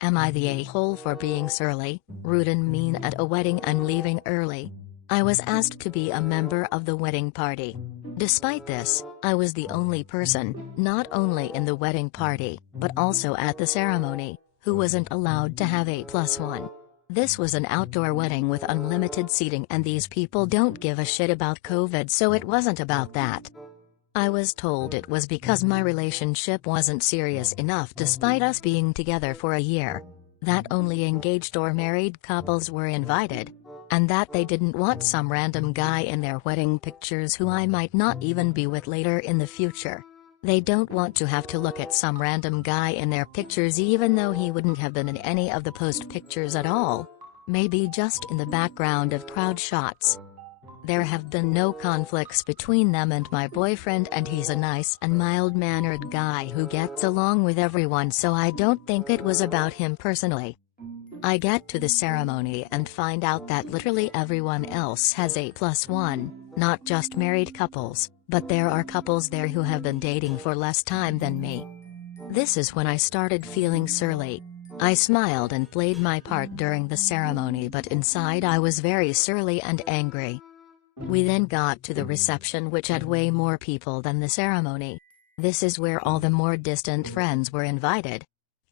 Am I the a-hole for being surly, rude and mean at a wedding and leaving early? I was asked to be a member of the wedding party. Despite this, I was the only person, not only in the wedding party, but also at the ceremony, who wasn't allowed to have A+1. This was an outdoor wedding with unlimited seating and these people don't give a shit about COVID, so it wasn't about that. I was told it was because my relationship wasn't serious enough despite us being together for a year. That only engaged or married couples were invited. And that they didn't want some random guy in their wedding pictures who I might not even be with later in the future. They don't want to have to look at some random guy in their pictures even though he wouldn't have been in any of the post pictures at all. Maybe just in the background of crowd shots. There have been no conflicts between them and my boyfriend, and he's a nice and mild-mannered guy who gets along with everyone, so I don't think it was about him personally. I get to the ceremony and find out that literally everyone else has A+1, not just married couples, but there are couples there who have been dating for less time than me. This is when I started feeling surly. I smiled and played my part during the ceremony, but inside I was very surly and angry. We then got to the reception, which had way more people than the ceremony. This is where all the more distant friends were invited.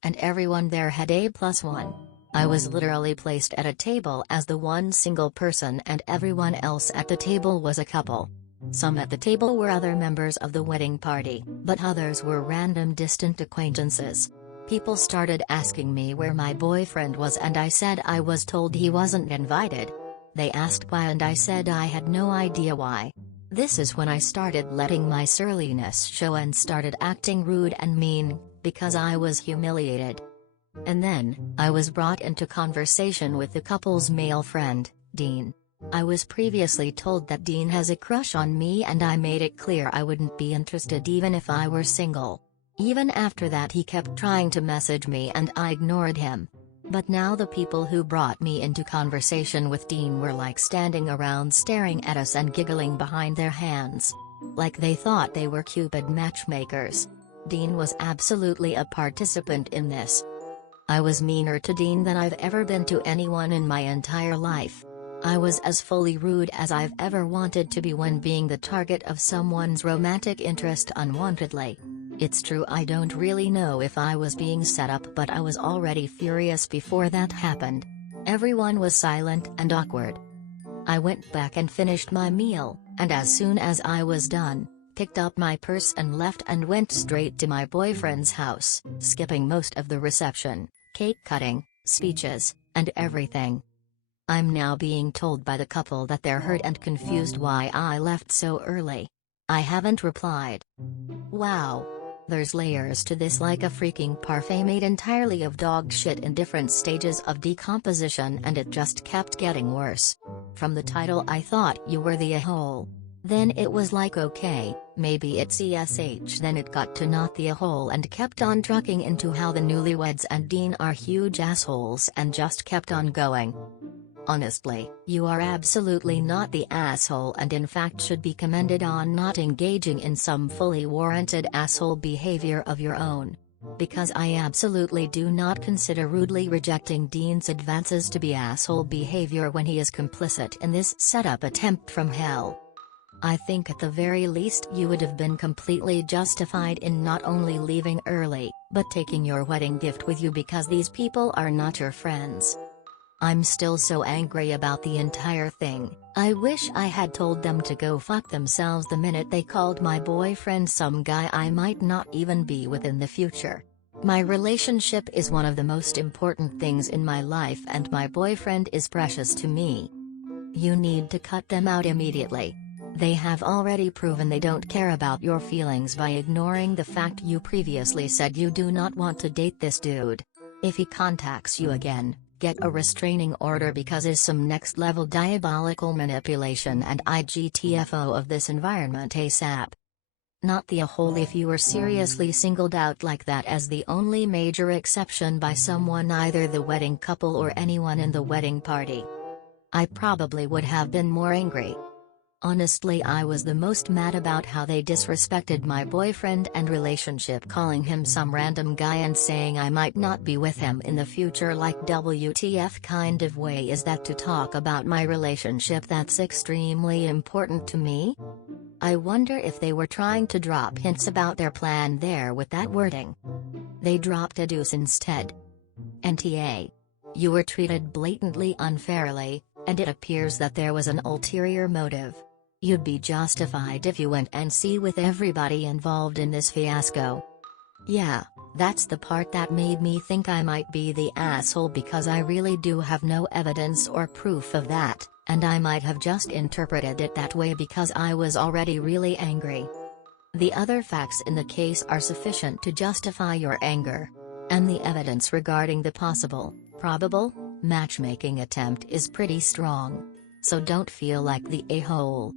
And everyone there had A+1. I was literally placed at a table as the one single person and everyone else at the table was a couple. Some at the table were other members of the wedding party, but others were random distant acquaintances. People started asking me where my boyfriend was and I said I was told he wasn't invited. They asked why and I said I had no idea why. This is when I started letting my surliness show and started acting rude and mean, because I was humiliated. And then, I was brought into conversation with the couple's male friend, Dean. I was previously told that Dean has a crush on me and I made it clear I wouldn't be interested even if I were single. Even after that he kept trying to message me and I ignored him. But now the people who brought me into conversation with Dean were like standing around staring at us and giggling behind their hands. Like they thought they were Cupid matchmakers. Dean was absolutely a participant in this. I was meaner to Dean than I've ever been to anyone in my entire life. I was as fully rude as I've ever wanted to be when being the target of someone's romantic interest unwantedly. It's true I don't really know if I was being set up, but I was already furious before that happened. Everyone was silent and awkward. I went back and finished my meal, and as soon as I was done, picked up my purse and left and went straight to my boyfriend's house, skipping most of the reception, cake cutting, speeches, and everything. I'm now being told by the couple that they're hurt and confused why I left so early. I haven't replied. Wow. There's layers to this, like a freaking parfait made entirely of dog shit in different stages of decomposition, and it just kept getting worse. From the title I thought you were the a-hole. Then it was like okay, maybe it's ESH, then it got to not the a-hole and kept on trucking into how the newlyweds and Dean are huge assholes and just kept on going. Honestly, you are absolutely not the asshole and in fact should be commended on not engaging in some fully warranted asshole behavior of your own. Because I absolutely do not consider rudely rejecting Dean's advances to be asshole behavior when he is complicit in this setup attempt from hell. I think at the very least you would have been completely justified in not only leaving early, but taking your wedding gift with you because these people are not your friends. I'm still so angry about the entire thing. I wish I had told them to go fuck themselves the minute they called my boyfriend some guy I might not even be with in the future. My relationship is one of the most important things in my life and my boyfriend is precious to me. You need to cut them out immediately. They have already proven they don't care about your feelings by ignoring the fact you previously said you do not want to date this dude. If he contacts you again, get a restraining order because is some next level diabolical manipulation and IGTFO of this environment ASAP. Not the a-hole if you were seriously singled out like that as the only major exception by someone, either the wedding couple or anyone in the wedding party. I probably would have been more angry. Honestly, I was the most mad about how they disrespected my boyfriend and relationship, calling him some random guy and saying I might not be with him in the future. Like, WTF kind of way is that to talk about my relationship that's extremely important to me? I wonder if they were trying to drop hints about their plan there with that wording. They dropped a deuce instead. NTA. You were treated blatantly unfairly, and it appears that there was an ulterior motive. You'd be justified if you went and see with everybody involved in this fiasco. Yeah, that's the part that made me think I might be the asshole, because I really do have no evidence or proof of that, and I might have just interpreted it that way because I was already really angry. The other facts in the case are sufficient to justify your anger. And the evidence regarding the possible, probable, matchmaking attempt is pretty strong. So don't feel like the a-hole.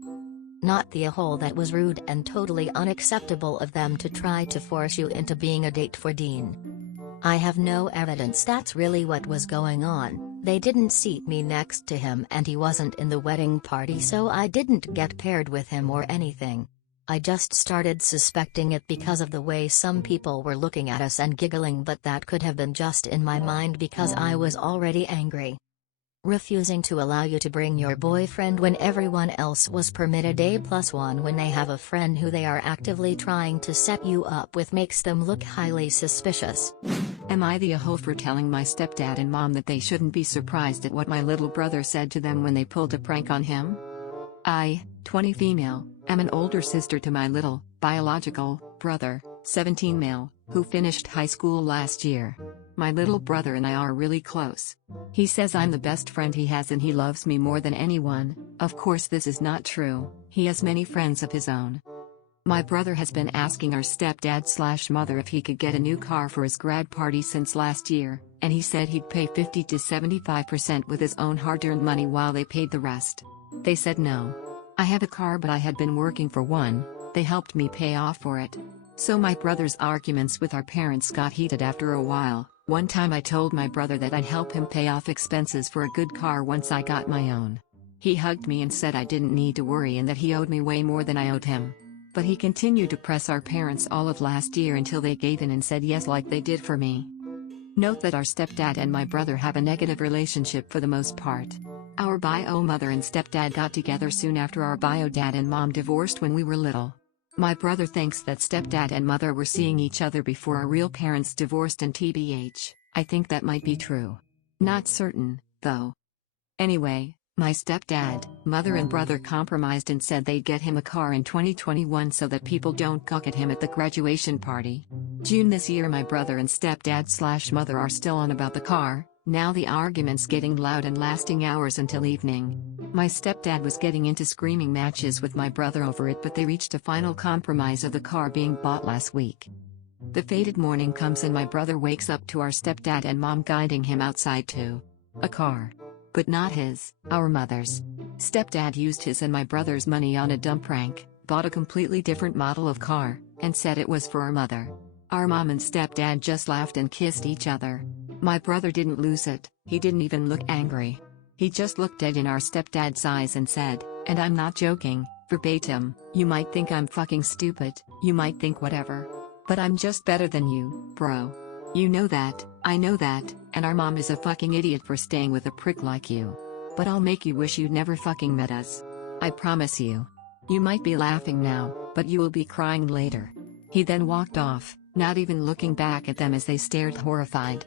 Not the a-hole that was rude and totally unacceptable of them to try to force you into being a date for Dean. I have no evidence that's really what was going on. They didn't seat me next to him and he wasn't in the wedding party, so I didn't get paired with him or anything. I just started suspecting it because of the way some people were looking at us and giggling, but that could have been just in my mind because I was already angry. Refusing to allow you to bring your boyfriend when everyone else was permitted A+1 when they have a friend who they are actively trying to set you up with makes them look highly suspicious. Am I the a-hole for telling my stepdad and mom that they shouldn't be surprised at what my little brother said to them when they pulled a prank on him? I, 20 female, am an older sister to my little, biological, brother, 17 male, who finished high school last year. My little brother and I are really close. He says I'm the best friend he has and he loves me more than anyone. Of course this is not true, he has many friends of his own. My brother has been asking our stepdad/mother if he could get a new car for his grad party since last year, and he said he'd pay 50 to 75% with his own hard-earned money while they paid the rest. They said no. I have a car but I had been working for one, they helped me pay off for it. So my brother's arguments with our parents got heated after a while. One time I told my brother that I'd help him pay off expenses for a good car once I got my own. He hugged me and said I didn't need to worry and that he owed me way more than I owed him. But he continued to press our parents all of last year until they gave in and said yes like they did for me. Note that our stepdad and my brother have a negative relationship for the most part. Our bio mother and stepdad got together soon after our bio dad and mom divorced when we were little. My brother thinks that stepdad and mother were seeing each other before our real parents divorced, and TBH, I think that might be true. Not certain, though. Anyway, my stepdad, mother and brother compromised and said they'd get him a car in 2021 so that people don't gawk at him at the graduation party. June this year my brother and stepdad/mother are still on about the car. Now the argument's getting loud and lasting hours until evening. My stepdad was getting into screaming matches with my brother over it, but they reached a final compromise of the car being bought last week. The fated morning comes and my brother wakes up to our stepdad and mom guiding him outside to a car. But not his, our mother's. Stepdad used his and my brother's money on a dumb prank, bought a completely different model of car, and said it was for our mother. Our mom and stepdad just laughed and kissed each other. My brother didn't lose it, he didn't even look angry. He just looked dead in our stepdad's eyes and said, and I'm not joking, verbatim, "You might think I'm fucking stupid, you might think whatever. But I'm just better than you, bro. You know that, I know that, and our mom is a fucking idiot for staying with a prick like you. But I'll make you wish you'd never fucking met us. I promise you. You might be laughing now, but you will be crying later." He then walked off, not even looking back at them as they stared horrified.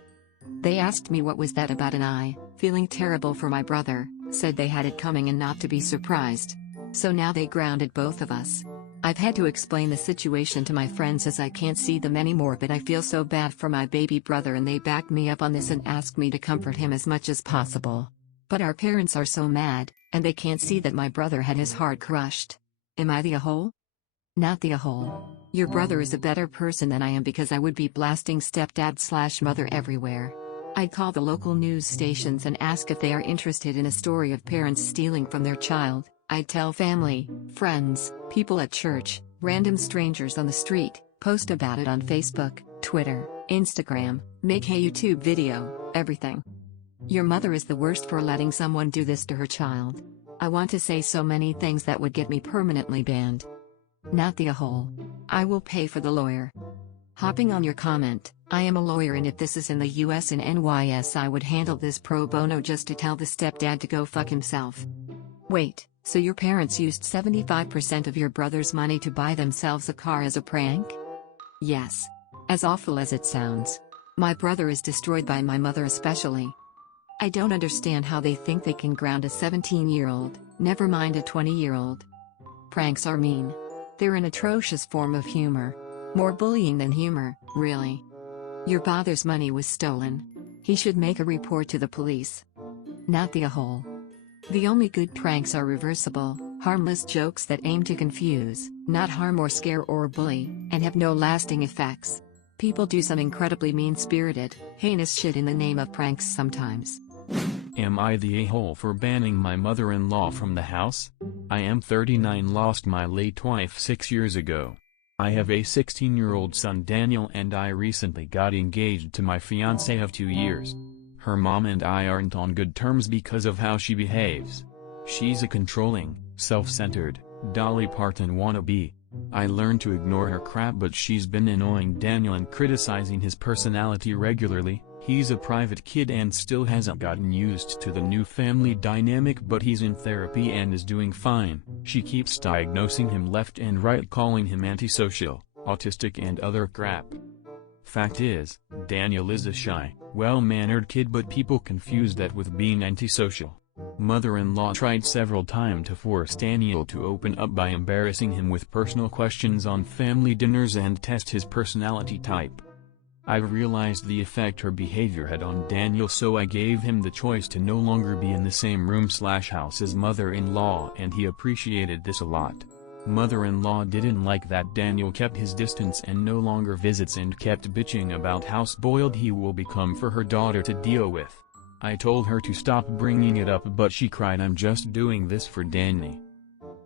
They asked me what was that about, and I, feeling terrible for my brother, said they had it coming and not to be surprised. So now they grounded both of us. I've had to explain the situation to my friends as I can't see them anymore, but I feel so bad for my baby brother and they backed me up on this and asked me to comfort him as much as possible. But our parents are so mad, and they can't see that my brother had his heart crushed. Am I the a-hole? Not the a-hole. Your brother is a better person than I am, because I would be blasting stepdad/mother everywhere. I'd call the local news stations and ask if they are interested in a story of parents stealing from their child. I'd tell family, friends, people at church, random strangers on the street, post about it on Facebook, Twitter, Instagram, make a YouTube video, everything. Your mother is the worst for letting someone do this to her child. I want to say so many things that would get me permanently banned. Not the a-hole. I will pay for the lawyer. Hopping on your comment, I am a lawyer, and if this is in the US and NYS I would handle this pro bono just to tell the stepdad to go fuck himself. Wait, so your parents used 75% of your brother's money to buy themselves a car as a prank? Yes. As awful as it sounds. My brother is destroyed by my mother especially. I don't understand how they think they can ground a 17-year-old, never mind a 20-year-old. Pranks are mean. They're an atrocious form of humor. More bullying than humor, really. Your father's money was stolen. He should make a report to the police. Not the a-hole. The only good pranks are reversible, harmless jokes that aim to confuse, not harm or scare or bully, and have no lasting effects. People do some incredibly mean-spirited, heinous shit in the name of pranks sometimes. Am I the a-hole for banning my mother-in-law from the house? I am 39, lost my late wife 6 years ago. I have a 16-year-old son Daniel, and I recently got engaged to my fiancée of 2 years. Her mom and I aren't on good terms because of how she behaves. She's a controlling, self-centered, Dolly Parton wannabe. I learned to ignore her crap, but she's been annoying Daniel and criticizing his personality regularly. He's a private kid and still hasn't gotten used to the new family dynamic, but he's in therapy and is doing fine. She keeps diagnosing him left and right, calling him antisocial, autistic and other crap. Fact is, Daniel is a shy, well-mannered kid, but people confuse that with being antisocial. Mother-in-law tried several times to force Daniel to open up by embarrassing him with personal questions on family dinners and test his personality type. I realized the effect her behavior had on Daniel, so I gave him the choice to no longer be in the same room/house as mother-in-law, and he appreciated this a lot. Mother-in-law didn't like that Daniel kept his distance and no longer visits, and kept bitching about how spoiled he will become for her daughter to deal with. I told her to stop bringing it up, but she cried, "I'm just doing this for Daaannny."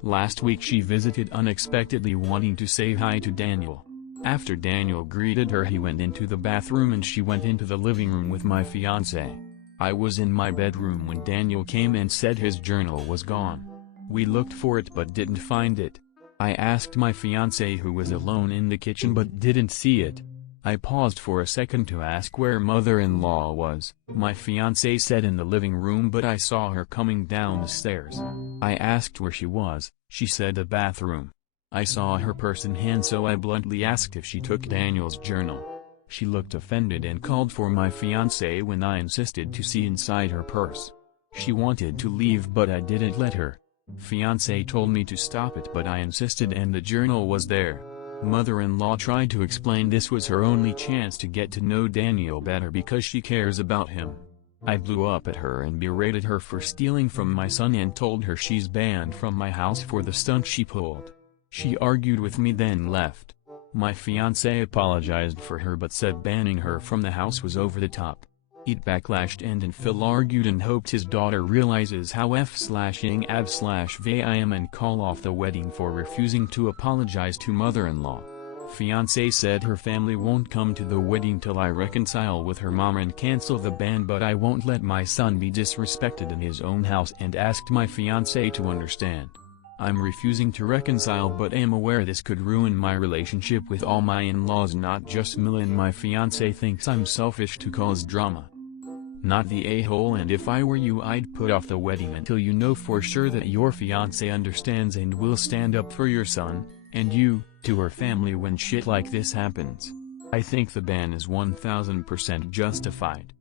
Last week she visited unexpectedly, wanting to say hi to Daniel. After Daniel greeted her, he went into the bathroom and she went into the living room with my fiancé. I was in my bedroom when Daniel came and said his journal was gone. We looked for it but didn't find it. I asked my fiancé, who was alone in the kitchen, but didn't see it. I paused for a second to ask where mother-in-law was. My fiancé said in the living room, but I saw her coming down the stairs. I asked where she was. She said the bathroom. I saw her purse in hand, so I bluntly asked if she took Daniel's journal. She looked offended and called for my fiancé when I insisted to see inside her purse. She wanted to leave, but I didn't let her. Fiancé told me to stop it, but I insisted, and the journal was there. Mother-in-law tried to explain this was her only chance to get to know Daniel better because she cares about him. I blew up at her and berated her for stealing from my son and told her she's banned from my house for the stunt she pulled. She argued with me, then left. My fiancé apologized for her but said banning her from the house was over the top. It backlashed, and Phil argued and hoped his daughter realizes how f/ing/ab/v I am and call off the wedding for refusing to apologize to mother-in-law. Fiancé said her family won't come to the wedding till I reconcile with her mom and cancel the ban, but I won't let my son be disrespected in his own house, and asked my fiancé to understand. I'm refusing to reconcile, but am aware this could ruin my relationship with all my in-laws, not just Mila, and my fiancé thinks I'm selfish to cause drama. Not the a-hole, and if I were you I'd put off the wedding until you know for sure that your fiancé understands and will stand up for your son, and you, to her family when shit like this happens. I think the ban is 1000% justified.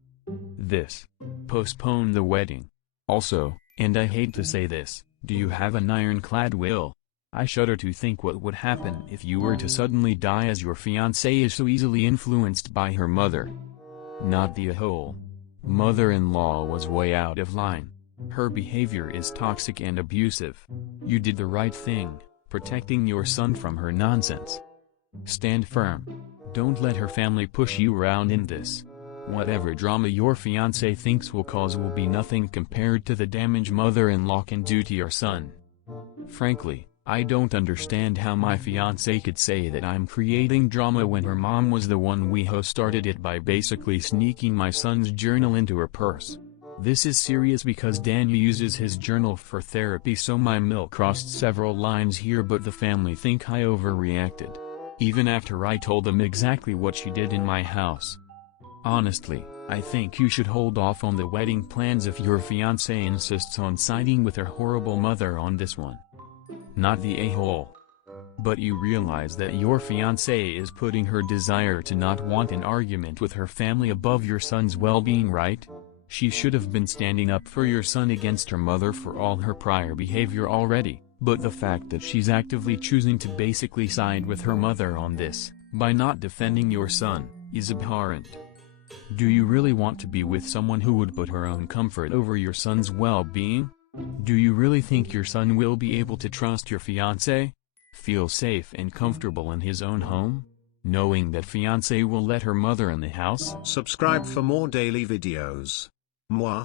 Postpone the wedding. Also, and I hate to say this, do you have an ironclad will? I shudder to think what would happen if you were to suddenly die, as your fiancé is so easily influenced by her mother. Not the a-hole. Mother-in-law was way out of line. Her behavior is toxic and abusive. You did the right thing, protecting your son from her nonsense. Stand firm. Don't let her family push you around in this. Whatever drama your fiancé thinks will cause will be nothing compared to the damage mother-in-law can do to your son. Frankly, I don't understand how my fiancé could say that I'm creating drama when her mom was the one who started it by basically sneaking my son's journal into her purse. This is serious because Daaannny uses his journal for therapy, so my milk crossed several lines here, but the family think I overreacted. Even after I told them exactly what she did in my house. Honestly, I think you should hold off on the wedding plans if your fiancé insists on siding with her horrible mother on this one. Not the a-hole. But you realize that your fiancé is putting her desire to not want an argument with her family above your son's well-being, right? She should have been standing up for your son against her mother for all her prior behavior already, but the fact that she's actively choosing to basically side with her mother on this, by not defending your son, is abhorrent. Do you really want to be with someone who would put her own comfort over your son's well-being? Do you really think your son will be able to trust your fiancé? Feel safe and comfortable in his own home? Knowing that fiancé will let her mother in the house? Subscribe for more daily videos. Moi.